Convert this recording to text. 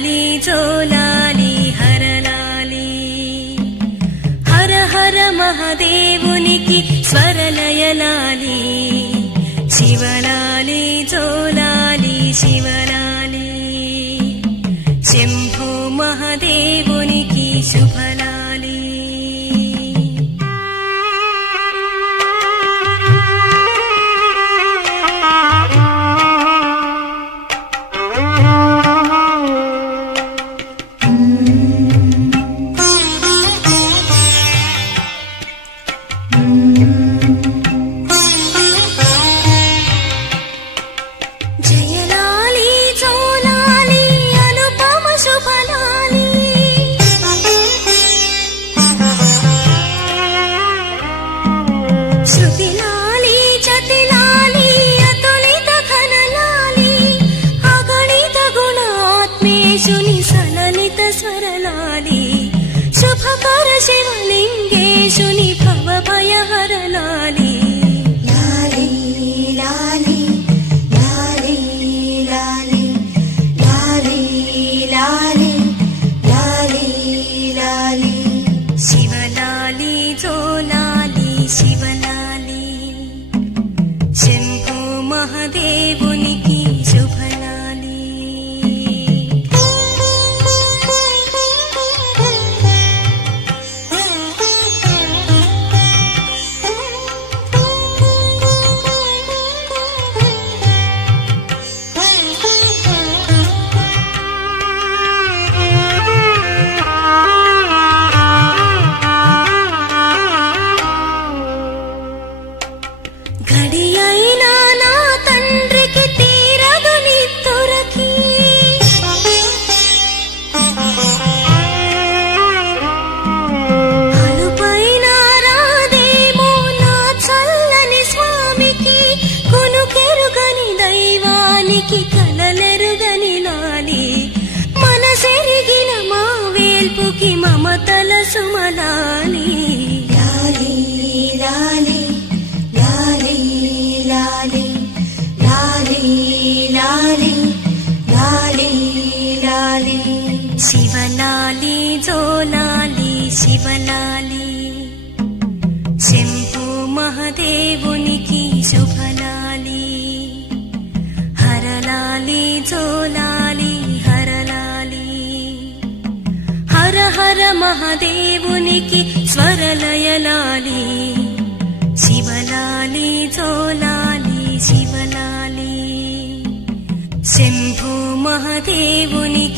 లాలి జోలాలి హరలాలి హర హర మహాదేవునికి స్వరలయలాలి శివలాలి జోలాలి శివలాలి శంభో మహాదేవునికి శుభలాలి श्रुतिलाली जतिलाली अतुलित घनलाली अगणित गुणात्मेशुनि सललित स्वरलाली शुभकर शिवलिंगेशुनि भवभयहरलाली लाली लाली लाली लाली लाली लाली लाली लाली शिवलाली जोलाली शिवलाली शंभो महादेवुनिकी शुभलाली घड़ियैना ना तंड्रिकी तीरदु नित्तुरकी అలుపైనా రాదేమో నా చల్లని స్వామికి కొనుకెరుగని దైవానికి కలలెరుగని లాలి మనసెరిగిన మా వేల్పుకి మమతల సుమలాలి లాలి లాలి లాలి లాలి లాలి లాలి లాలి లాలి శివలాలి జోలాలి శివలాలి శంభో మహాదేవునికి శుభలాలి హరలాలి జోలాలి హరలాలి హర హర మహాదేవునికి స్వరలయలాలి శివలాలి జోలాలి శివలాలి శంభో మహాదేవునికి